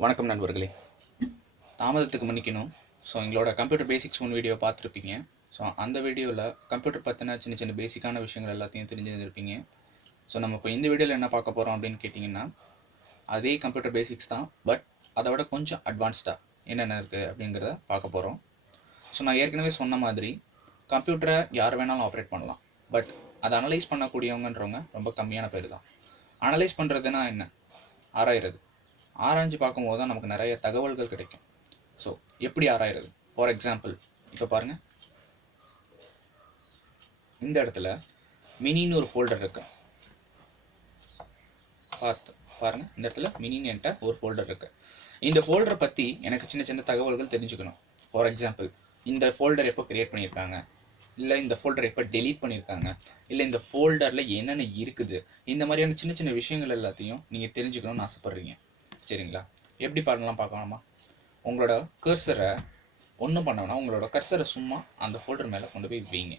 வணக்கம் நண்பர்களே. தாமதத்துக்கு மன்னிக்கணும். எங்களோட கம்ப்யூட்டர் பேசிக்ஸ் ஒன் வீடியோ பார்த்துருப்பீங்க. அந்த வீடியோவில் கம்ப்யூட்டர் பற்றின சின்ன சின்ன பேசிக்கான விஷயங்கள் எல்லாத்தையும் தெரிஞ்சிருந்திருப்பீங்க. நம்ம இப்போ இந்த வீடியோவில் என்ன பார்க்க போகிறோம் அப்படின்னு கேட்டிங்கன்னா, அதே கம்ப்யூட்டர் பேசிக்ஸ் தான், பட் அதை விட கொஞ்சம் அட்வான்ஸ்டாக என்னென்ன இருக்குது அப்படிங்கிறத பார்க்க போகிறோம். நான் ஏற்கனவே சொன்ன மாதிரி கம்ப்யூட்டரை யார் வேணாலும் ஆப்ரேட் பண்ணலாம், பட் அதை அனலைஸ் பண்ணக்கூடியவங்கன்றவங்க ரொம்ப கம்மியான பேர் தான். அனலைஸ் பண்ணுறதுனா என்ன? ஆராயிறது. ஆராய்ஞ்சு பார்க்கும்போது தான் நமக்கு நிறைய தகவல்கள் கிடைக்கும். எப்படி ஆராயிறது? ஃபார் எக்ஸாம்பிள், இப்போ பாருங்கள், இந்த இடத்துல மினின்னு ஒரு ஃபோல்டர் இருக்கு. பாருங்க, இந்த இடத்துல மினின்னு என்கிட்ட ஒரு ஃபோல்டர் இருக்கு. இந்த ஃபோல்டரை பற்றி எனக்கு சின்ன சின்ன தகவல்கள் தெரிஞ்சுக்கணும். ஃபார் எக்ஸாம்பிள், இந்த ஃபோல்டர் எப்போ கிரியேட் பண்ணியிருக்காங்க, இல்லை இந்த ஃபோல்டர் எப்போ டெலீட் பண்ணியிருக்காங்க, இல்லை இந்த ஃபோல்டரில் என்னென்ன இருக்குது, இந்த மாதிரியான சின்ன சின்ன விஷயங்கள் எல்லாத்தையும் நீங்கள் தெரிஞ்சுக்கணும்னு ஆசைப்பட்றீங்க. சரிங்களா? எப்படி பண்ணலாம் பார்க்கலாமா? உங்களோட கர்சரை ஒன்றும் பண்ணோன்னா, உங்களோட கர்சரை சும்மா அந்த ஃபோல்டர் மேலே கொண்டு போய் வைங்க.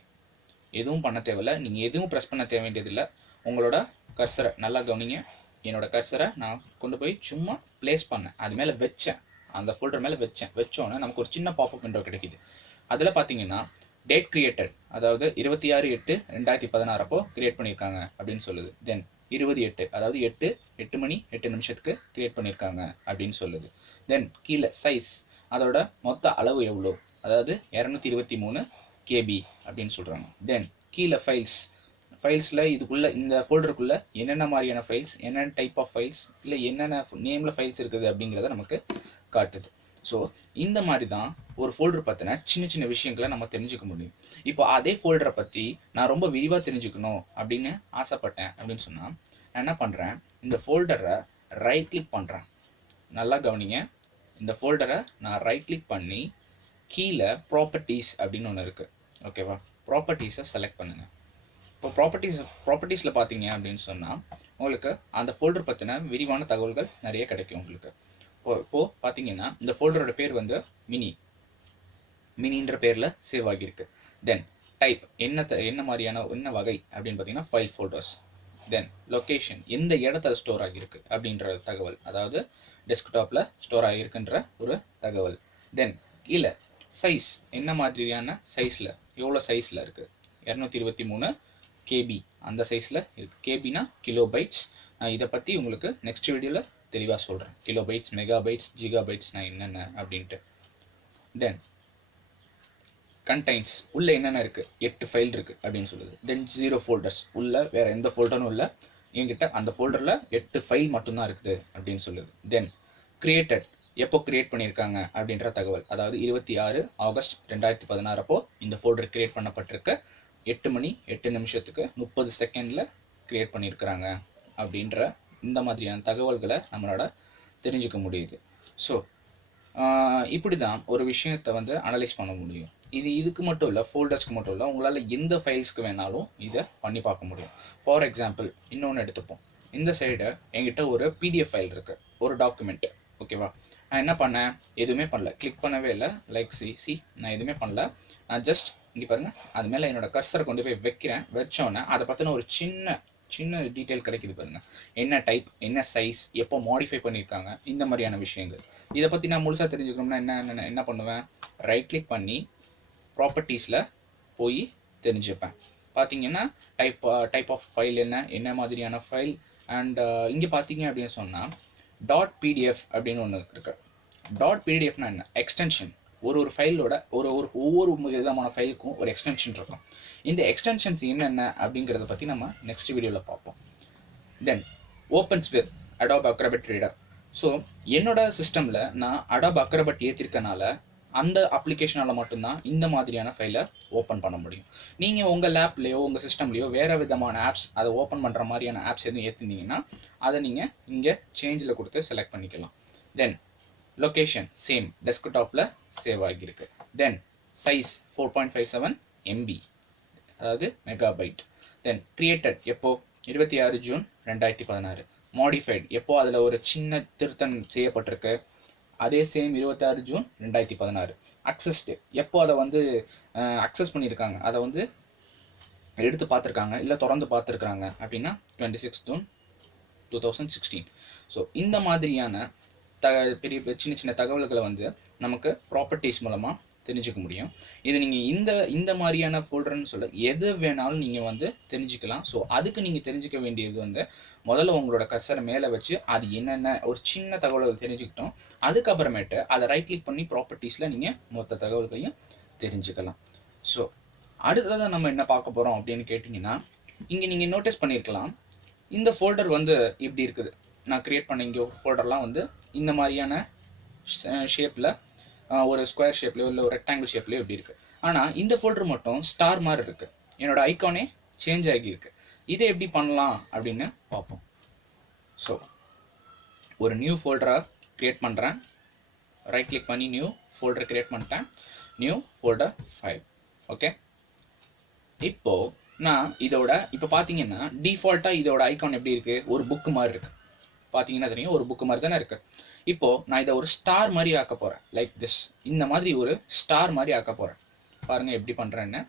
எதுவும் பண்ண தேவையில்லை, நீங்கள் எதுவும் ப்ரெஸ் பண்ண தேவை வேண்டியதில்லை. உங்களோட கர்சரை நல்லா கவனிங்க. என்னோட கர்சரை நான் கொண்டு போய் சும்மா பிளேஸ் பண்ணேன், அது மேலே வச்சேன், அந்த ஃபோல்டர் மேலே வச்சோன்னே நமக்கு ஒரு சின்ன பாப்அப் விண்டோ கிடைக்குது. அதில் பார்த்தீங்கன்னா டேட் கிரியேட்டட், அதாவது 26/8/2016 அப்போ கிரியேட் பண்ணியிருக்காங்க அப்படின்னு சொல்லுது. தென் 20/8, அதாவது 8 மணி 8 நிமிஷத்துக்கு கிரியேட் பண்ணியிருக்காங்க அப்படின்னு சொல்லுது. தென் கீழே சைஸ், அதோட மொத்த அளவு எவ்வளோ, அதாவது 223 KB அப்படின்னு சொல்கிறாங்க. தென் கீழே ஃபைல்ஸில் இதுக்குள்ளே இந்த ஃபோல்டருக்குள்ளே என்னென்ன மாதிரியான ஃபைல்ஸ், என்னென்ன டைப் ஆஃப் ஃபைல்ஸ், இல்லை என்னென்ன நேமில் ஃபைல்ஸ் இருக்குது அப்படிங்கிறத நமக்கு காட்டுது. இந்த மாதிரி தான் ஒரு ஃபோல்டர் பற்றின சின்ன சின்ன விஷயங்களை நம்ம தெரிஞ்சுக்க முடியும். இப்போ அதே ஃபோல்டரை பற்றி நான் ரொம்ப விரிவாக தெரிஞ்சுக்கணும் அப்படின்னு ஆசைப்பட்டேன் அப்படின்னு சொன்னால், நான் என்ன பண்ணுறேன், இந்த ஃபோல்டரை ரைட் கிளிக் பண்ணுறேன். நல்லா கவனிங்க, இந்த ஃபோல்டரை நான் ரைட் கிளிக் பண்ணி கீழே ப்ராப்பர்ட்டிஸ் அப்படின்னு ஒன்று இருக்குது. ஓகேவா? ப்ராப்பர்ட்டிஸை செலக்ட் பண்ணுங்கள். இப்போ ப்ராப்பர்ட்டிஸில் பார்த்தீங்க அப்படின்னு சொன்னால், உங்களுக்கு அந்த ஃபோல்டர் பற்றின விரிவான தகவல்கள் நிறைய கிடைக்கும் உங்களுக்கு. இப்போது பார்த்தீங்கன்னா, இந்த ஃபோல்டரோட பேர் வந்து மினின்ற பேரில் சேவ் ஆகியிருக்கு. தென் டைப் என்ன மாதிரியான என்ன வகை அப்படின்னு பார்த்தீங்கன்னா ஃபைல் ஃபோல்டர்ஸ். தென் லொக்கேஷன், எந்த இடத்துல ஸ்டோர் ஆகியிருக்கு அப்படின்ற தகவல், அதாவது டெஸ்க்டாப்பில் ஸ்டோர் ஆகியிருக்குன்ற ஒரு தகவல். தென் கீழே சைஸ், என்ன மாதிரியான சைஸில், எவ்வளோ சைஸில் இருக்குது, 223 KB அந்த சைஸில் இருக்குது. கேபினா கிலோபைட்ஸ். நான் இதை பற்றி உங்களுக்கு நெக்ஸ்ட் வீடியோவில் தெளிவாக சொல்கிறேன். கிலோபைட்ஸ், மெகாபைட்ஸ், ஜிகாபைட்ஸ்னா என்னென்ன அப்படின்ட்டு. தென் கண்டைன்ஸ், உள்ளே என்னென்ன இருக்குது, 8 ஃபைல் இருக்குது அப்படின்னு சொல்லுது. தென் 0 ஃபோல்டர்ஸ், உள்ளே வேறு எந்த ஃபோல்டரும் இல்லை, என்கிட்ட அந்த ஃபோல்டரில் 8 ஃபைல் மட்டும்தான் இருக்குது அப்படின்னு சொல்லுது. தென் கிரியேட்டட், எப்போ கிரியேட் பண்ணியிருக்காங்க அப்படின்ற தகவல், அதாவது 26 ஆகஸ்ட் 2016 அப்போ இந்த ஃபோல்டர் கிரியேட் பண்ணப்பட்டிருக்கு. 8 மணி 8 நிமிஷத்துக்கு 30 செகண்டில் கிரியேட் பண்ணியிருக்கிறாங்க அப்படின்ற இந்த மாதிரியான தகவல்களை நம்மளோட தெரிஞ்சுக்க முடியுது. இப்படி தான் ஒரு விஷயத்தை வந்து அனலைஸ் பண்ண முடியும். இதுக்கு மட்டும் இல்லை, ஃபோல்டர்ஸ்க்கு மட்டும் இல்லை, உங்களால் எந்த ஃபைல்ஸ்க்கு வேணாலும் இதை பண்ணி பார்க்க முடியும். ஃபார் எக்ஸாம்பிள், இன்னொன்று எடுத்துப்போம். இந்த சைடு என்கிட்ட ஒரு PDF ஃபைல் இருக்குது, ஒரு டாக்குமெண்ட். ஓகேவா? நான் என்ன பண்ணேன், எதுவுமே பண்ணல, கிளிக் பண்ணவே இல்லை. நான் எதுவுமே பண்ணல. நான் ஜஸ்ட் இங்கே பாருங்கள், அது மேலே என்னோட கர்சரை கொண்டு போய் வைக்கிறேன். வச்சோன்னே அதை பற்றின ஒரு சின்ன டீட்டெயில் கிடைக்குது பாருங்க. என்ன டைப், என்ன சைஸ், எப்போ மாடிஃபை பண்ணியிருக்காங்க, இந்த மாதிரியான விஷயங்கள். இதை பற்றி நான் முழுசாக தெரிஞ்சுக்கணும்னா என்ன பண்ணுவேன், ரைட் கிளிக் பண்ணி ப்ராப்பர்ட்டிஸில் போய் தெரிஞ்சுப்பேன். பார்த்தீங்கன்னா டைப் ஆஃப் ஃபைல் என்ன மாதிரியான ஃபைல். அண்ட் இங்கே பார்த்தீங்க அப்படின்னு சொன்னால் .pdf அப்படின்னு ஒன்று இருக்குது. .pdfனா என்ன, எக்ஸ்டென்ஷன். ஒரு ஃபைலோட ஒவ்வொரு விதமான ஃபைலுக்கும் ஒரு எக்ஸ்டென்ஷன் இருக்கும். இந்த எக்ஸ்டென்ஷன்ஸ் என்னென்ன அப்படிங்கிறத பற்றி நம்ம நெக்ஸ்ட் வீடியோவில் பார்ப்போம். தென் opens with adapt acrobat reader. என்னோட சிஸ்டமில் நான் அடாப் அக்ரோபாட் ஏற்றிருக்கனால அந்த அப்ளிகேஷனால் மட்டும்தான் இந்த மாதிரியான ஃபைலை ஓப்பன் பண்ண முடியும். நீங்கள் உங்கள் லேப்லேயோ உங்கள் சிஸ்டம்லேயோ வேறு விதமான ஆப்ஸ், அதை ஓப்பன் பண்ணுற மாதிரியான ஆப்ஸ் எதுவும் ஏற்றிருந்தீங்கன்னா அதை நீங்கள் இங்கே சேஞ்சில் கொடுத்து செலக்ட் பண்ணிக்கலாம். தென் லொக்கேஷன் சேம், டெஸ்க்டாப்பில் சேவ் ஆகியிருக்கு. தென் சைஸ் 4.57 MB, அதாவது மெகாபைட். தென் கிரியேட்டட் எப்போ, 26 ஜூன் 2016. மாடிஃபைட் எப்போ, அதில் ஒரு சின்ன திருத்தம் செய்யப்பட்டிருக்கு, அதே சேம் 26 ஜூன் 2016. அக்சஸ்டு எப்போ அதை வந்து அக்சஸ் பண்ணியிருக்காங்க, அதை வந்து எடுத்து பார்த்துருக்காங்க இல்லை தொடர்ந்து பார்த்துருக்காங்க அப்படின்னா 26 ஜூன் 2016. இந்த மாதிரியான பெரிய சின்ன சின்ன தகவல்களை வந்து நமக்கு ப்ராப்பர்ட்டிஸ் மூலமாக தெரிஞ்சுக்க முடியும். இது நீங்கள் இந்த மாதிரியான ஃபோல்டர்னு சொல்ல எது வேணாலும் நீங்கள் வந்து தெரிஞ்சுக்கலாம். ஸோ அதுக்கு நீங்கள் தெரிஞ்சுக்க வேண்டியது வந்து முதல்ல உங்களோட கர்சரை மேலே வச்சு அது என்னென்ன ஒரு சின்ன தகவல்கள் தெரிஞ்சுக்கிட்டோம். அதுக்கப்புறமேட்டு அதை ரைட் கிளிக் பண்ணி ப்ராப்பர்ட்டிஸில் நீங்கள் மொத்த தகவல்களையும் தெரிஞ்சுக்கலாம். ஸோ அடுத்ததாக நம்ம என்ன பார்க்க போகிறோம் அப்படின்னு கேட்டிங்கன்னா, இங்கே நீங்கள் நோட்டீஸ் பண்ணியிருக்கலாம், இந்த ஃபோல்டர் வந்து இப்படி இருக்குது. நான் க்ரியேட் பண்ண இங்கே ஃபோல்டர்லாம் வந்து இந்த மாதிரியான ஷேப்பில் ஒரு ஸ்கொயர் ஷேப்லையோ இல்லை ஒரு ரெக்டாங்கிள் ஷேப்லையோ இப்படி இருக்குது. ஆனால் இந்த ஃபோல்டர் மட்டும் ஸ்டார் மாதிரி இருக்குது. என்னோட ஐக்கானே சேஞ்ச் ஆகியிருக்கு. இதை எப்படி பண்ணலாம் அப்படின்னு பார்ப்போம். ஸோ ஒரு நியூ ஃபோல்டரை க்ரியேட் பண்ணுறேன். ரைட் கிளிக் பண்ணி நியூ ஃபோல்டர் க்ரியேட் பண்ணிட்டேன். New folder 5. ஓகே, இப்போ நான் இதோட இப்போ பார்த்தீங்கன்னா டிஃபால்ட்டாக இதோட ஐக்கான் எப்படி இருக்குது, ஒரு புக்கு மாதிரி இருக்குது. பார்த்தீங்கன்னா தெரியும், ஒரு புக்கு மாதிரி தானே இருக்குது. இப்போ நான் இதை ஒரு ஸ்டார் மாதிரி ஆக்க போகிறேன். லைக் திஸ், இந்த மாதிரி ஒரு ஸ்டார் மாதிரி ஆக்க போகிறேன். பாருங்கள் எப்படி பண்ணுறேன்னு.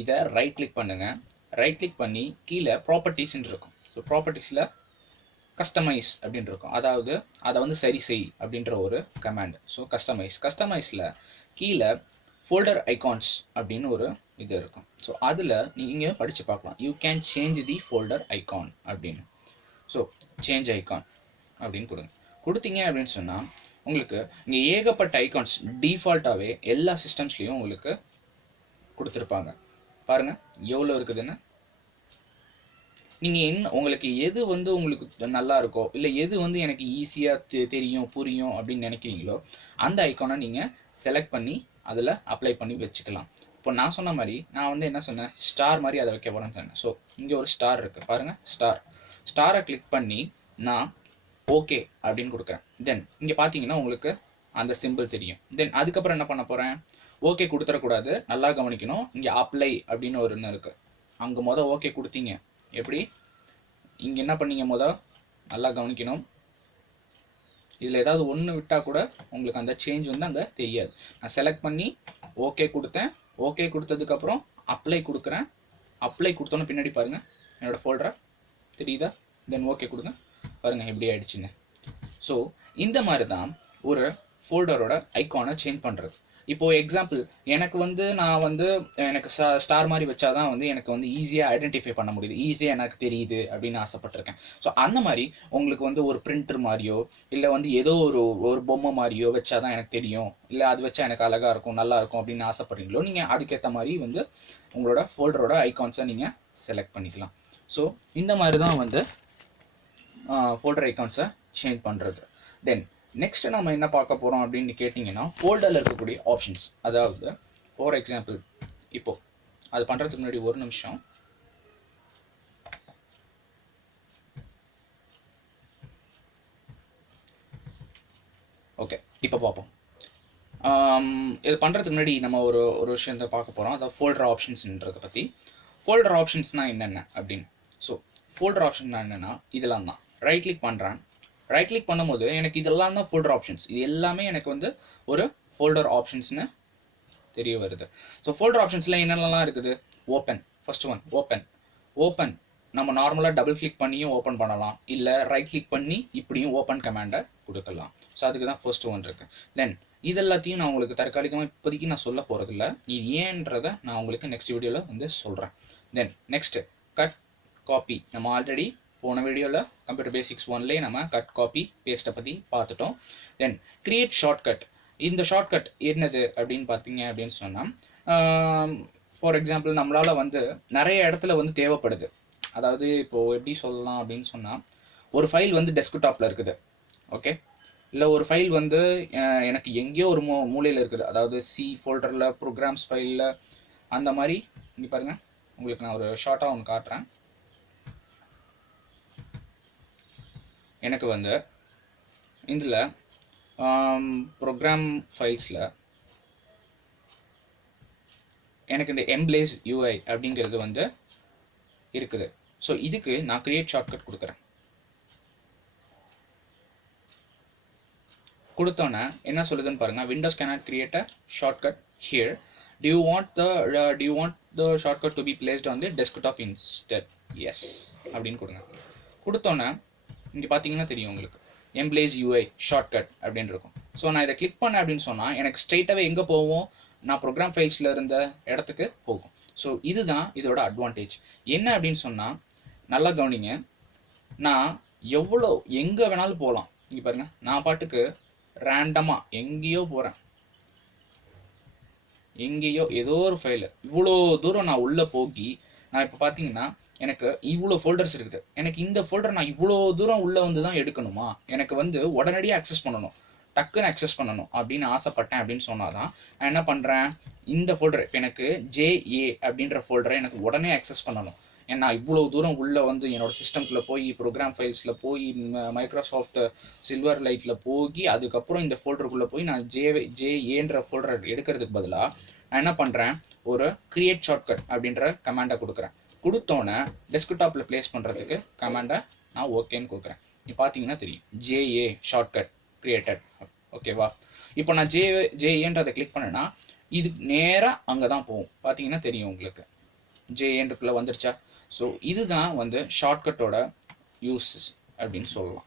இதை ரைட் கிளிக் பண்ணுங்கள். ரைட் கிளிக் பண்ணி கீழே ப்ராப்பர்ட்டிஸ்ன்னு இருக்கும். ஸோ ப்ராப்பர்ட்டிஸில் கஸ்டமைஸ் அப்படின்னு இருக்கும். அதாவது அதை வந்து சரி செய் அப்படின்ற ஒரு கமாண்ட். ஸோ கஸ்டமைஸில் கீழே ஃபோல்டர் ஐகான்ஸ் அப்படின்னு ஒரு இது இருக்கும். ஸோ அதில் நீங்கள் படித்து பார்க்கலாம். You can change the folder icon அப்படின்னு. ஸோ சேஞ்ச் ஐகான் அப்படின்னு கொடுத்தீங்க அப்படின்னு சொன்னால் உங்களுக்கு இங்கே ஏகப்பட்ட ஐகான்ஸ் டிஃபால்ட்டாகவே எல்லா சிஸ்டம்ஸ்லேயும் உங்களுக்கு கொடுத்துருப்பாங்க. பாருங்கள் எவ்வளோ இருக்குதுன்னு. நீங்கள் என்ன உங்களுக்கு எது வந்து உங்களுக்கு நல்லா இருக்கோ, இல்லை எது வந்து எனக்கு ஈஸியாக தெரியும் புரியும் அப்படின்னு நினைக்கிறீங்களோ அந்த ஐக்கானை நீங்கள் செலக்ட் பண்ணி அதில் அப்ளை பண்ணி வச்சுக்கலாம். இப்போ நான் சொன்ன மாதிரி நான் வந்து என்ன சொன்னேன், ஸ்டார் மாதிரி அதை வைக்க போகிறேன்னு சொன்னேன். ஸோ இங்கே ஒரு ஸ்டார் இருக்குது பாருங்கள், ஸ்டாரை கிளிக் பண்ணி நான் ஓகே அப்படின்னு கொடுக்குறேன். தென் இங்கே பார்த்தீங்கன்னா உங்களுக்கு அந்த சிம்பிள் தெரியும். தென் அதுக்கப்புறம் என்ன பண்ண போகிறேன், ஓகே கொடுத்துடக்கூடாது, நல்லா கவனிக்கணும். இங்கே அப்ளை அப்படின்னு ஒரு ஒன்று இருக்குது. அங்கே ஓகே கொடுத்தீங்க. எப்படி இங்கே என்ன பண்ணீங்க, நல்லா கவனிக்கணும். இதில் ஏதாவது ஒன்று விட்டால் கூட உங்களுக்கு அந்த சேஞ்ச் வந்து அங்கே தெரியாது. நான் செலக்ட் பண்ணி ஓகே கொடுத்தேன். ஓகே கொடுத்ததுக்கப்புறம் அப்ளை கொடுக்குறேன். அப்ளை கொடுத்தோன்னு பின்னாடி பாருங்கள் என்னோடய ஃபோல்டரை தெரியுதா. தென் ஓகே கொடுங்க, பாருங்கள் எப்படி ஆயிடுச்சுன்னு. ஸோ இந்த மாதிரி தான் ஒரு ஃபோல்டரோட ஐக்கானை சேஞ்ச் பண்ணுறது. இப்போது எக்ஸாம்பிள் எனக்கு வந்து நான் வந்து எனக்கு ஸ்டார் மாதிரி வச்சாதான் வந்து எனக்கு வந்து ஈஸியாக ஐடென்டிஃபை பண்ண முடியுது, ஈஸியாக எனக்கு தெரியுது அப்படின்னு ஆசைப்பட்டிருக்கேன். ஸோ அந்த மாதிரி உங்களுக்கு வந்து ஒரு பிரிண்டர் மாதிரியோ இல்லை வந்து ஏதோ ஒரு பொம்மை மாதிரியோ வச்சாதான் எனக்கு தெரியும், இல்லை அது வச்சா எனக்கு அழகாக இருக்கும் நல்லா இருக்கும் அப்படின்னு ஆசைப்படுறீங்களோ நீங்கள் அதுக்கேற்ற மாதிரி வந்து உங்களோட ஃபோல்டரோட ஐகான்ஸை நீங்கள் செலக்ட் பண்ணிக்கலாம். ஸோ இந்த மாதிரி தான் வந்து ஃபோல்டர் ஐகான்ஸை சேஞ்ச் பண்ணுறது. தென் நெக்ஸ்ட் நம்ம என்ன பார்க்க போகிறோம் அப்படின்னு கேட்டிங்கன்னா, ஃபோல்டரில் இருக்கக்கூடிய ஆப்ஷன்ஸ். அதாவது ஃபார் எக்ஸாம்பிள் இப்போ அது பண்ணுறதுக்கு முன்னாடி ஒரு நிமிஷம். ஓகே, இப்போ பார்ப்போம். இது பண்ணுறதுக்கு முன்னாடி நம்ம ஒரு விஷயத்தை பார்க்க போகிறோம். அதாவது ஃபோல்டர் ஆப்ஷன்ஸ்ன்றதை பற்றி. ஃபோல்டர் ஆப்ஷன்ஸ்னால் என்னென்ன அப்படின்னு. ஸோ ஃபோல்டர் ஆப்ஷன்னா என்னென்னா இதெல்லாம் தான். ரைட் கிளிக் பண்ணுறேன். ரைட் கிளிக் பண்ணும்போது எனக்கு இதெல்லாம் தான் ஃபோல்டர் ஆப்ஷன்ஸ். இது எல்லாமே எனக்கு வந்து ஒரு ஃபோல்டர் ஆப்ஷன்ஸ்னு தெரிய வருது. ஸோ ஃபோல்டர் ஆப்ஷன்ஸில் என்னென்னலாம் இருக்குது. Open, first one open. நம்ம நார்மலாக டபுள் கிளிக் பண்ணியும் ஓப்பன் பண்ணலாம், இல்லை ரைட் கிளிக் பண்ணி இப்படியும் ஓப்பன் கமாண்டை கொடுக்கலாம். ஸோ அதுக்கு தான் ஃபர்ஸ்ட் ஒன் இருக்குது. தென் இது எல்லாத்தையும் நான் உங்களுக்கு தற்காலிகமாக இப்போதைக்கு நான் சொல்ல போகிறதில்ல, இது ஏன்றதை நான் உங்களுக்கு நெக்ஸ்ட் வீடியோவில் வந்து சொல்கிறேன். Then next cut copy. நம்ம ஆல்ரெடி போன வீடியோவில் கம்ப்யூட்டர் பேசிக்ஸ் 1லே நம்ம கட் காப்பி பேஸ்ட்டை பற்றி பார்த்துட்டோம். தென் கிரியேட் ஷார்ட்கட். இந்த ஷார்ட்கட் என்னது அப்படின்னு பார்த்தீங்க அப்படின்னு சொன்னால், ஃபார் எக்ஸாம்பிள் நம்மளால் வந்து நிறைய இடத்துல வந்து தேவைப்படுது. அதாவது இப்போது எப்படி சொல்லலாம் அப்படின்னு சொன்னால், ஒரு ஃபைல் வந்து டெஸ்க்டாப்பில் இருக்குது, ஓகே, இல்லை ஒரு ஃபைல் வந்து எனக்கு எங்கேயோ ஒரு மூலையில் இருக்குது. அதாவது சி ஃபோல்டரில் ப்ரோக்ராம்ஸ் ஃபைலில் அந்த மாதிரி. இங்கே பாருங்கள், உங்களுக்கு நான் ஒரு ஷார்ட்டாக ஒன்று காட்டுறேன். எனக்கு வந்து இதில் ப்ரோக்ராம் ஃபைல்ஸில் எனக்கு இந்த எம்ப்ளேஸ் யூஐ அப்படிங்கிறது வந்து இருக்குது. ஸோ இதுக்கு நான் கிரியேட் ஷார்ட்கட் கொடுக்குறேன். கொடுத்தோன்னே என்ன சொல்லுதுன்னு பாருங்கள். Windows cannot create a shortcut here. Do you want the shortcut to be placed on the desktop instead? Yes அப்படின்னு கொடுங்க. கொடுத்தோன்னே இங்கே பார்த்தீங்கன்னா தெரியும் உங்களுக்கு எம்ப்ளேஸ் யூஐ ஷார்ட்கட் அப்படின்னு இருக்கும். ஸோ நான் இதை கிளிக் பண்ணேன் அப்படின்னு சொன்னால் எனக்கு ஸ்ட்ரெயிட்டாகவே எங்கே போவோம், நான் ப்ரோக்ராம் ஃபைல்ஸில் இருந்த இடத்துக்கு போகும். ஸோ இதுதான் இதோட அட்வான்டேஜ். என்ன அப்படின்னு சொன்னால் நல்லா கவனிங்க, நான் எவ்வளோ எங்கே வேணாலும் போகலாம். இங்கே பாருங்க, நான் பாட்டுக்கு ரேண்டமாக எங்கேயோ போகிறேன், எங்கேயோ ஏதோ ஒரு ஃபைலு இவ்வளோ தூரம் நான் உள்ளே போகி நான் இப்போ பார்த்தீங்கன்னா எனக்கு இவ்வளோ ஃபோல்டர்ஸ் இருக்குது. எனக்கு இந்த ஃபோல்டர் நான் இவ்வளோ தூரம் உள்ளே வந்து தான் எடுக்கணுமா, எனக்கு வந்து உடனடியாக அக்சஸ் பண்ணணும், டக்குன்னு அக்சஸ் பண்ணணும் அப்படின்னு ஆசைப்பட்டேன் அப்படின்னு சொன்னால் தான் நான் என்ன பண்ணுறேன், இந்த ஃபோல்டர் இப்போ எனக்கு ஜேஏ அப்படின்ற ஃபோல்டரை எனக்கு உடனே அக்சஸ் பண்ணணும். ஏன்னா இவ்வளோ தூரம் உள்ளே வந்து என்னோடய சிஸ்டம்குள்ளே போய் ப்ரோக்ராம் ஃபைல்ஸில் போய் மைக்ரோசாஃப்ட் சில்வர் லைட்டில் போய் அதுக்கப்புறம் இந்த ஃபோல்டருக்குள்ளே போய் நான் ஜேஏன்ற ஃபோல்டர் எடுக்கிறதுக்கு பதிலாக நான் என்ன பண்ணுறேன், ஒரு கிரியேட் ஷார்ட்கட் அப்படின்ற கமாண்டை கொடுக்குறேன். கொடுத்தோன்னே டெஸ்க்டாப்பில் ப்ளேஸ் பண்ணுறதுக்கு கமாண்டை நான் ஓகேன்னு கொடுக்குறேன். நீ பார்த்தீங்கன்னா தெரியும், ஜேஏ ஷார்ட்கட் கிரியேட்டட். ஓகேவா? இப்போ நான் ஜேஏன்றதை கிளிக் பண்ணேன்னா இது நேராக அங்கே தான் போகும். பார்த்தீங்கன்னா தெரியும் உங்களுக்கு, ஜேஏன்றக்குள்ளே வந்துருச்சா? ஸோ இதுதான் வந்து ஷார்ட்கட்டோட யூஸஸ் அப்படின்னு சொல்லலாம்.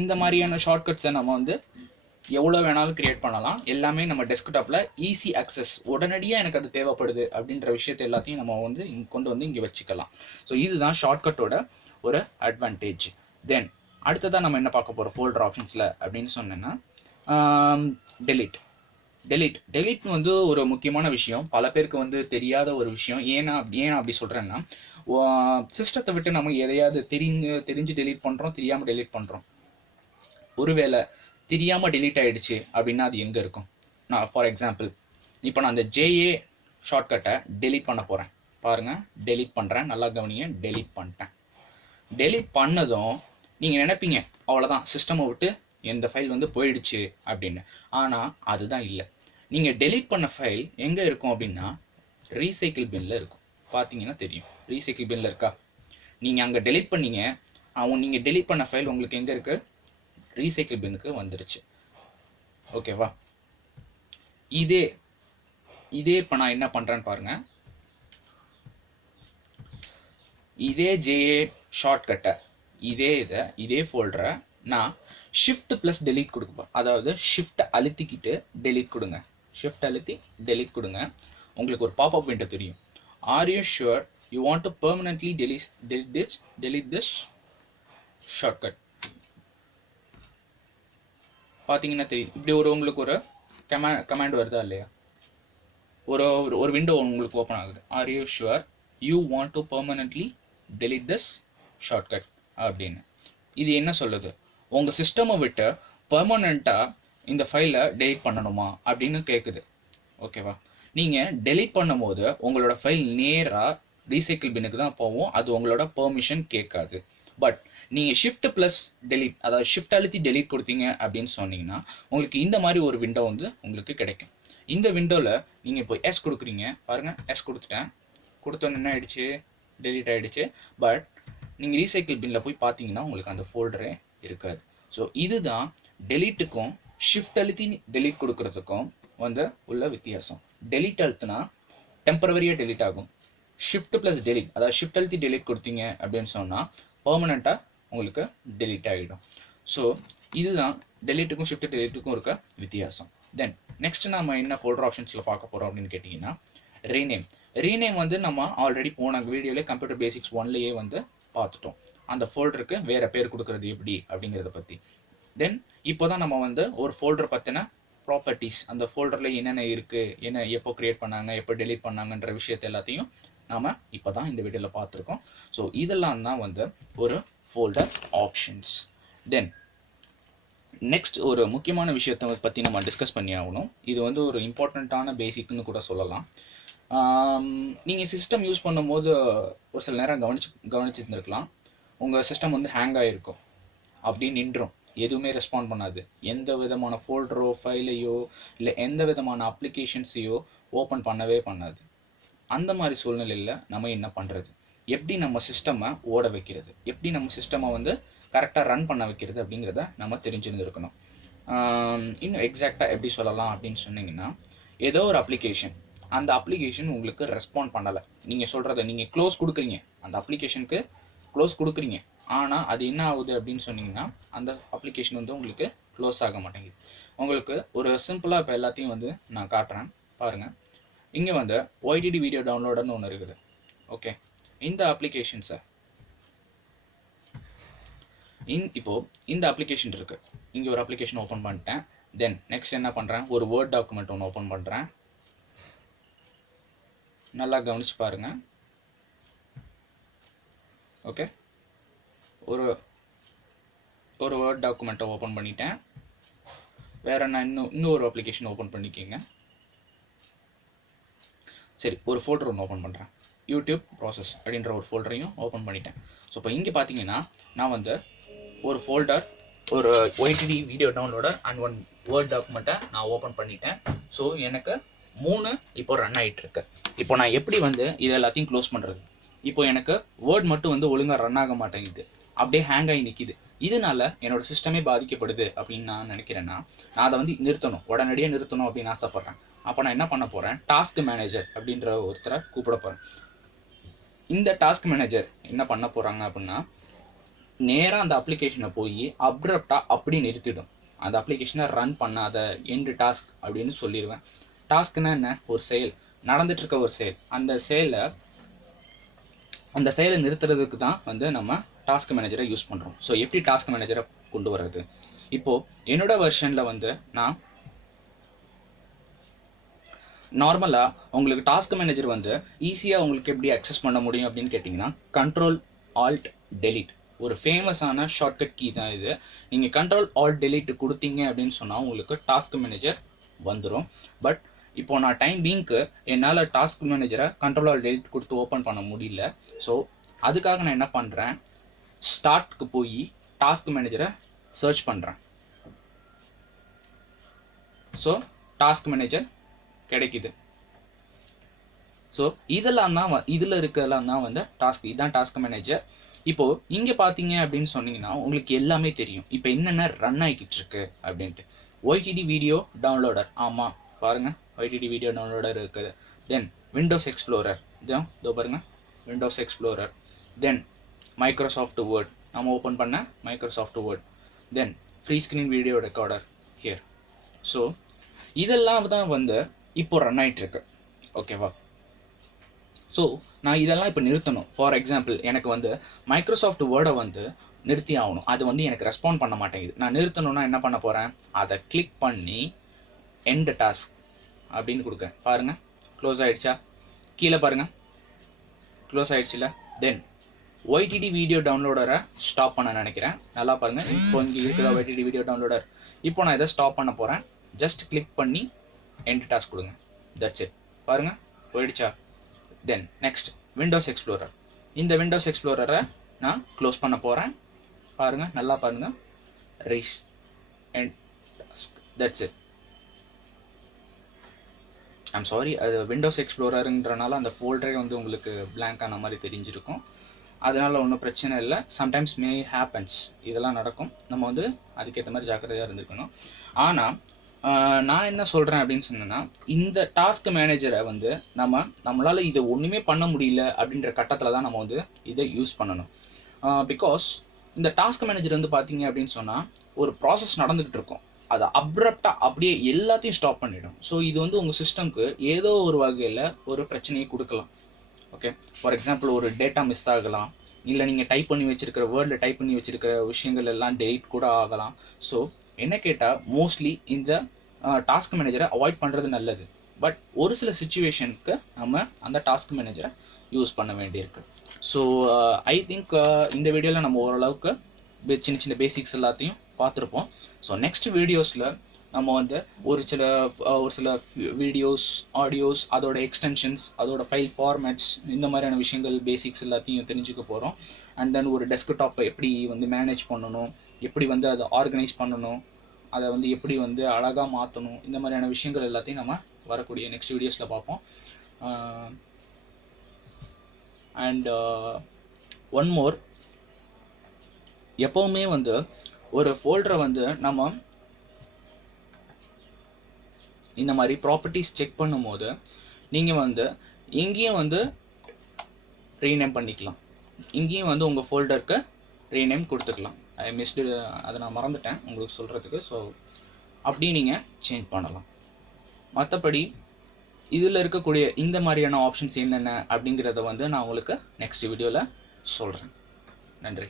இந்த மாதிரியான ஷார்ட்கட்ஸை நம்ம வந்து எவ்வளோ வேணாலும் கிரியேட் பண்ணலாம். எல்லாமே நம்ம டெஸ்க்டாப்பில் ஈஸி அக்சஸ், உடனடியாக எனக்கு அது தேவைப்படுது அப்படின்ற விஷயத்தை எல்லாத்தையும் நம்ம வந்து கொண்டு வந்து இங்கே வச்சுக்கலாம். ஸோ இதுதான் ஷார்ட்கட்டோட ஒரு அட்வான்டேஜ். தென் அடுத்ததான் நம்ம என்ன பார்க்க போகிறோம் ஃபோல்டர் ஆப்ஷன்ஸில் அப்படின்னு சொன்னேன்னா டெலிட் வந்து ஒரு முக்கியமான விஷயம். பல பேருக்கு வந்து தெரியாத ஒரு விஷயம். ஏன் அப்படி சொல்கிறேன்னா, சிஸ்டத்தை விட்டு நம்ம எதையாவது தெரிஞ்சு டெலீட் பண்ணுறோம், தெரியாமல் டெலீட் பண்ணுறோம். ஒருவேளை தெரியாமல் டெலீட் ஆகிடுச்சு அப்படின்னா அது எங்கே இருக்கும்? நான் ஃபார் எக்ஸாம்பிள் இப்போ நான் அந்த ஜேஏ ஷார்ட்கட்டை டெலீட் பண்ண போகிறேன். பாருங்கள், டெலீட் பண்ணுறேன், நல்லா கவனிங்க, டெலீட் பண்ணிட்டேன். டெலீட் பண்ணதும் நீங்கள் நினைப்பீங்க அவ்வளோதான், சிஸ்டமை விட்டு எந்த ஃபைல் வந்து போயிடுச்சு அப்படின்னு. ஆனால் அதுதான் இல்லை. நீங்கள் டெலீட் பண்ண ஃபைல் எங்கே இருக்கும் அப்படின்னா ரீசைக்கிள் பின்னில் இருக்கும். பார்த்தீங்கன்னா தெரியும், ரீசைக்கிள் பின்னில் இருக்கா? நீங்கள் அங்கே டெலீட் பண்ணீங்க, நீங்கள் டெலீட் பண்ண ஃபைல் உங்களுக்கு எங்கே இருக்குது? ரீசைக்கிள் பின்னுக்கு வந்துருச்சு. ஓகேவா? இதே இப்போ நான் என்ன பண்ணுறேன்னு பாருங்கள். இதே ஜேஏ ஷார்ட்கட்டை இதே ஃபோல்டரை நான் ஷிஃப்ட் ப்ளஸ் டெலீட் கொடுப்பேன். அதாவது ஷிஃப்ட்டை அழுத்திக்கிட்டு டெலீட் கொடுங்க, ஷிஃப்ட் அழுத்தி டெலீட் கொடுங்க. உங்களுக்கு ஒரு பாப்அப் விண்டோ தெரியும். Are you sure you want to permanently delete this shortcut? பார்த்தீங்கன்னா தெரியும், இப்படி உங்களுக்கு ஒரு கமாண்ட் வருதா இல்லையா? ஒரு விண்டோ உங்களுக்கு ஓப்பன் ஆகுது. Are you sure you want to permanently delete this shortcut அப்படின்னு. இது என்ன சொல்லுது? உங்கள் சிஸ்டமை விட்டு பெர்மனண்ட்டாக இந்த ஃபைலை டெலீட் பண்ணணுமா அப்படின்னு கேட்குது. ஓகேவா? நீங்கள் டெலீட் பண்ணும்போது உங்களோட ஃபைல் நேராக ரீசைக்கிள் பின்னுக்கு தான் போகும். அது உங்களோட பெர்மிஷன் கேட்காது. பட் நீங்கள் ஷிஃப்ட் ப்ளஸ் டெலீட், அதாவது ஷிஃப்ட் அழுத்தி டெலீட் கொடுத்தீங்க அப்படின்னு சொன்னீங்கன்னா உங்களுக்கு இந்த மாதிரி ஒரு விண்டோ வந்து உங்களுக்கு கிடைக்கும். இந்த விண்டோவில் நீங்கள் இப்போ எஸ் கொடுக்குறீங்க. பாருங்கள், எஸ் கொடுத்துட்டேன். கொடுத்தோன்னு என்ன ஆகிடுச்சு? டெலீட் ஆகிடுச்சு. பட் நீங்கள் ரீசைக்கிள் பின்னில் போய் பார்த்தீங்கன்னா உங்களுக்கு அந்த ஃபோல்டரே இருக்காது. ஸோ இதுதான் டெலீட்டுக்கும் ஷிஃப்ட் அழுத்தி டெலீட் கொடுக்கறதுக்கும் வந்து உள்ள வித்தியாசம். டெலீட் அழுத்தினா டெம்பரவரியாக டெலீட் ஆகும். ஷிஃப்ட் ப்ளஸ் டெலீட், அதாவது ஷிஃப்ட் அழுத்தி டெலீட் கொடுத்தீங்க அப்படின்னு சொன்னால் பெர்மனண்ட்டாக உங்களுக்கு டெலீட் ஆகிடும். ஸோ இதுதான் டெலீட்டுக்கும் ஷிஃப்ட் டெலீட்டுக்கும் இருக்க வித்தியாசம். தென் நெக்ஸ்ட் நம்ம என்ன ஃபோல்டர் ஆப்ஷன்ஸில் பார்க்க போகிறோம் அப்படின்னு கேட்டிங்கன்னா ரீநேம் வந்து நம்ம ஆல்ரெடி போன வீடியோவில் கம்ப்யூட்டர் பேசிக்ஸ் 1லேயே வந்து பார்த்துட்டோம். அந்த ஃபோல்டருக்கு வேறு பேர் கொடுக்குறது எப்படி அப்படிங்கிறத பற்றி. தென் இப்போ தான் நம்ம வந்து ஒரு ஃபோல்டர் பற்றின ப்ராப்பர்ட்டிஸ், அந்த ஃபோல்டரில் என்னென்ன இருக்குது, என்ன எப்போ க்ரியேட் பண்ணாங்க, எப்போ டெலீட் பண்ணாங்கன்ற விஷயத்தை எல்லாத்தையும் நாம் இப்போ தான் இந்த வீடியோவில் பார்த்துருக்கோம். ஸோ இதெல்லாம் தான் வந்து ஒரு ஃபோல்டர் ஆப்ஷன்ஸ். தென் நெக்ஸ்ட் ஒரு முக்கியமான விஷயத்தை பற்றி நம்ம டிஸ்கஸ் பண்ணி ஆகணும். இது வந்து ஒரு இம்பார்ட்டண்ட்டான பேசிக்னு கூட சொல்லலாம். நீங்கள் சிஸ்டம் யூஸ் பண்ணும்போது ஒரு சில நேரம் கவனிச்சிருந்துருக்கலாம், உங்கள் சிஸ்டம் வந்து ஹேங் ஆகிருக்கும், அப்படி நின்றும், எதுவுமே ரெஸ்பாண்ட் பண்ணாது. எந்த விதமான ஃபோல்டரோ ஃபைலையோ இல்லை எந்த விதமான அப்ளிகேஷன்ஸையோ ஓப்பன் பண்ணவே பண்ணாது. அந்த மாதிரி சூழ்நிலையில் நம்ம என்ன பண்ணுறது, எப்படி நம்ம சிஸ்டமை ஓட வைக்கிறது, எப்படி நம்ம சிஸ்டமை வந்து கரெக்டாக ரன் பண்ண வைக்கிறது அப்படிங்கிறத நம்ம தெரிஞ்சுருந்துருக்கணும். இன்னும் எக்ஸாக்டாக எப்படி சொல்லலாம் அப்படின்னு சொன்னீங்கன்னா, ஏதோ ஒரு அப்ளிகேஷன், அந்த அப்ளிகேஷன் உங்களுக்கு ரெஸ்பாண்ட் பண்ணலை, நீங்கள் சொல்கிறத நீங்கள் க்ளோஸ் கொடுக்குறீங்க, அந்த அப்ளிகேஷனுக்கு க்ளோஸ் கொடுக்குறீங்க, ஆனால் அது என்ன ஆகுது அப்படின்னு சொன்னீங்கன்னா அந்த அப்ளிகேஷன் வந்து உங்களுக்கு க்ளோஸ் ஆக மாட்டேங்குது. உங்களுக்கு ஒரு சிம்பிளாக இப்போ எல்லாத்தையும் வந்து நான் காட்டுறேன் பாருங்கள். இங்கே வந்து ஒய்டிடி வீடியோ டவுன்லோடர்னு ஒன்று இருக்குது. ஓகே, இந்த அப்ளிகேஷன்ஸை இப்போது இந்த அப்ளிகேஷன் இருக்குது. இங்கே ஒரு அப்ளிகேஷன் ஓப்பன் பண்ணிட்டேன். தென் நெக்ஸ்ட் என்ன பண்ணுறேன், ஒரு வேர்ட் டாக்குமெண்ட் ஒன்று ஓப்பன் பண்ணுறேன். நல்லா கவனிச்சு பாருங்கள். ஓகே, ஒரு வேர்ட் டாக்குமெண்ட்டை ஓப்பன் பண்ணிட்டேன். வேறு நான் இன்னொரு அப்ளிகேஷன் ஓப்பன் பண்ணிக்கோங்க. சரி, ஒரு ஃபோல்டர் ஒன்று ஓப்பன் பண்ணுறேன். யூடியூப் ப்ராசஸ் அப்படின்ற ஒரு ஃபோல்டரையும் ஓப்பன் பண்ணிட்டேன். ஸோ இப்போ இங்கே பார்த்தீங்கன்னா நான் வந்து ஒரு ஃபோல்டர், ஒரு YTD video downloader and one word டாக்குமெண்ட்டை நான் ஓப்பன் பண்ணிட்டேன். ஸோ எனக்கு 3 இப்போ ரன் ஆகிட்டு இருக்கு. இப்போ நான் எப்படி வந்து இது எல்லாத்தையும் க்ளோஸ் பண்ணுறது? இப்போ எனக்கு வேர்ட் மட்டும் வந்து ஒழுங்காக ரன் ஆக மாட்டேங்குது, அப்படியே ஹேங் ஆகி நிற்கிது. இதனால என்னோட சிஸ்டமே பாதிக்கப்படுது அப்படின்னு நான் நினைக்கிறேன்னா, நான் அதை வந்து நிறுத்தணும், உடனடியாக நிறுத்தணும் அப்படின்னு ஆசைப்பட்றேன். அப்போ நான் என்ன பண்ண போகிறேன், டாஸ்க் மேனேஜர் அப்படின்ற ஒருத்தரை கூப்பிட போகிறேன். இந்த டாஸ்க் மேனேஜர் என்ன பண்ண போகிறாங்க அப்படின்னா, நேராக அந்த அப்ளிகேஷனை போய் அப்ரப்டாக அப்படி நிறுத்திடும். அந்த அப்ளிகேஷனை ரன் பண்ணாத, எண்டு டாஸ்க் அப்படின்னு சொல்லிடுவேன். டாஸ்க்னா என்ன, ஒரு செயல் நடந்துட்டு இருக்க ஒரு செயல். அந்த செயலை நிறுத்துறதுக்கு தான் வந்து நம்ம டாஸ்க் மேனேஜரை யூஸ் பண்ணுறோம். ஸோ எப்படி டாஸ்க் மேனேஜரை கொண்டு வர்றது? இப்போது என்னோட வெர்ஷனில் வந்து நான் நார்மலாக உங்களுக்கு டாஸ்க் மேனேஜர் வந்து ஈஸியாக உங்களுக்கு எப்படி அக்சஸ் பண்ண முடியும் அப்படின்னு கேட்டிங்கன்னா, Ctrl+Alt+Delete ஒரு ஃபேமஸான ஷார்ட்கட் கீ தான் இது. நீங்கள் Ctrl+Alt+Delete கொடுத்தீங்க அப்படின்னு சொன்னால் உங்களுக்கு டாஸ்க் மேனேஜர் வந்துடும். பட் இப்போ நான் டைம் பீங்க்கு என்னால் டாஸ்க் மேனேஜரை Ctrl+Alt+Delete கொடுத்து ஓப்பன் பண்ண முடியல. ஸோ அதுக்காக நான் என்ன பண்ணுறேன், ஸ்டார்ட்க்கு போய் டாஸ்க் மேனேஜரை சர்ச் பண்ணுறேன். ஸோ டாஸ்க் மேனேஜர் கிடைக்குது. ஸோ இதெல்லாம் தான் இதில் இருக்கிறதெல்லாம் தான் வந்து டாஸ்க். இதுதான் டாஸ்க் மேனேஜர். இப்போது இங்கே பார்த்தீங்க அப்படின்னு சொன்னீங்கன்னா உங்களுக்கு எல்லாமே தெரியும் இப்போ என்னென்ன ரன் ஆகிக்கிட்டு இருக்கு அப்படின்ட்டு. ஒய்டிடி வீடியோ டவுன்லோடர், ஆமாம் பாருங்கள், ஒய்டிடி வீடியோ டவுன்லோடர் இருக்குது. தென் விண்டோஸ் எக்ஸ்ப்ளோரர், இதோ பாருங்கள் விண்டோஸ் எக்ஸ்ப்ளோரர். தென் மைக்ரோசாஃப்ட் வேர்ட், நம்ம ஓப்பன் பண்ண Microsoft word. Then free screen video recorder here. So இதெல்லாம் தான் வந்து இப்போ ரன் ஆகிட்டுருக்கு. ஓகேவா? ஸோ நான் இதெல்லாம் இப்போ நிறுத்தணும். ஃபார் எக்ஸாம்பிள் எனக்கு வந்து மைக்ரோசாஃப்ட் வேர்டை வந்து நிறுத்தி ஆகணும். அது வந்து எனக்கு ரெஸ்பாண்ட் பண்ண மாட்டேங்குது. நான் நிறுத்தணும்னா என்ன பண்ண போகிறேன், அதை கிளிக் பண்ணி எண்ட் டாஸ்க் அப்படின்னு கொடுக்குறேன். பாருங்கள் க்ளோஸ் ஆகிடுச்சா? கீழே பாருங்கள் க்ளோஸ் ஆகிடுச்சுல. தென் ஒய்டிடி வீடியோ டவுன்லோடரை ஸ்டாப் பண்ண நினைக்கிறேன். நல்லா பாருங்கள், இப்போ இங்கே இருக்கிற ஒய்டிடி வீடியோ டவுன்லோடர். இப்போ நான் இதை ஸ்டாப் பண்ண போகிறேன். ஜஸ்ட் கிளிக் பண்ணி எண்ட் டாஸ்க் கொடுங்க. That's it. பாருங்கள் போயிடுச்சா? Then next Windows Explorer. இந்த விண்டோஸ் எக்ஸ்ப்ளோரரை நான் க்ளோஸ் பண்ண போகிறேன். பாருங்கள் நல்லா பாருங்கள், ரீஸ் end task. That's it. I'm sorry, அது விண்டோஸ் எக்ஸ்ப்ளோரருன்றனால அந்த ஃபோல்டரே வந்து உங்களுக்கு பிளாங்க் ஆன மாதிரி தெரிஞ்சிருக்கும். அதனால் ஒன்றும் பிரச்சனை இல்லை. சம்டைம்ஸ் மே ஹேப்பன்ஸ், இதெல்லாம் நடக்கும். நம்ம வந்து அதுக்கேற்ற மாதிரி ஜாக்கிரதையாக இருந்திருக்கணும். ஆனால் நான் என்ன சொல்கிறேன் அப்படின்னு சொன்னேன்னா, இந்த டாஸ்க் மேனேஜரை வந்து நம்மளால் இதை ஒன்றுமே பண்ண முடியல அப்படின்ற கட்டத்தில் தான் நம்ம வந்து இதை யூஸ் பண்ணணும். பிகாஸ் இந்த டாஸ்க் மேனேஜர் வந்து பார்த்தீங்க அப்படின்னு சொன்னால் ஒரு ப்ராசஸ் நடந்துக்கிட்டு இருக்கும், அதை அப்ரப்டாக அப்படியே எல்லாத்தையும் ஸ்டாப் பண்ணிடும். ஸோ இது வந்து உங்கள் சிஸ்டம்க்கு ஏதோ ஒரு வகையில் ஒரு பிரச்சனையை கொடுக்கலாம். ஓகே, ஃபார் எக்ஸாம்பிள் ஒரு டேட்டா மிஸ் ஆகலாம், இல்லை நீங்கள் டைப் பண்ணி வச்சுருக்கிற வேர்டில் டைப் பண்ணி வச்சுருக்கிற விஷயங்கள் எல்லாம் டெலிட் கூட ஆகலாம். ஸோ என்ன கேட்டால் மோஸ்ட்லி இந்த டாஸ்க் மேனேஜரை அவாய்ட் பண்ணுறது நல்லது. பட் ஒரு சில சுச்சுவேஷனுக்கு நம்ம அந்த டாஸ்க் மேனேஜரை யூஸ் பண்ண வேண்டியிருக்கு. ஸோ ஐ திங்க் இந்த வீடியோவில் நம்ம ஓரளவுக்கு சின்ன சின்ன பேசிக்ஸ் எல்லாத்தையும் பார்த்துருப்போம். ஸோ நெக்ஸ்ட் வீடியோஸில் நம்ம வந்து ஒரு சில வீடியோஸ், ஆடியோஸ், அதோட எக்ஸ்டென்ஷன்ஸ், அதோட ஃபைல் ஃபார்மேட்ஸ், இந்த மாதிரியான விஷயங்கள் பேசிக்ஸ் எல்லாத்தையும் தெரிஞ்சுக்க போகிறோம். அண்ட் தென் ஒரு டெஸ்க்டாப்பை எப்படி வந்து மேனேஜ் பண்ணணும், எப்படி வந்து அதை ஆர்கனைஸ் பண்ணணும், அதை வந்து எப்படி வந்து அழகாக மாற்றணும், இந்த மாதிரியான விஷயங்கள் எல்லாத்தையும் நம்ம வரக்கூடிய நெக்ஸ்ட் வீடியோஸில் பார்ப்போம். அண்ட் ஒன் மோர், எப்போவுமே வந்து ஒரு ஃபோல்டரை வந்து நம்ம இந்த மாதிரி ப்ராப்பர்ட்டிஸ் செக் பண்ணும்போது நீங்கள் வந்து இங்கேயும் வந்து ரீநேம் பண்ணிக்கலாம், இங்கேயும் வந்து உங்கள் ஃபோல்டருக்கு ரீநேம் கொடுத்துக்கலாம். ஐ மிஸ்டு, அதை நான் மறந்துட்டேன் உங்களுக்கு சொல்கிறதுக்கு. ஸோ அப்படி நீங்கள் சேஞ்ச் பண்ணலாம். மற்றபடி இதில் இருக்கக்கூடிய இந்த மாதிரியான ஆப்ஷன்ஸ் என்னென்ன அப்படிங்கிறத வந்து நான் உங்களுக்கு நெக்ஸ்ட் வீடியோவில் சொல்கிறேன். நன்றி.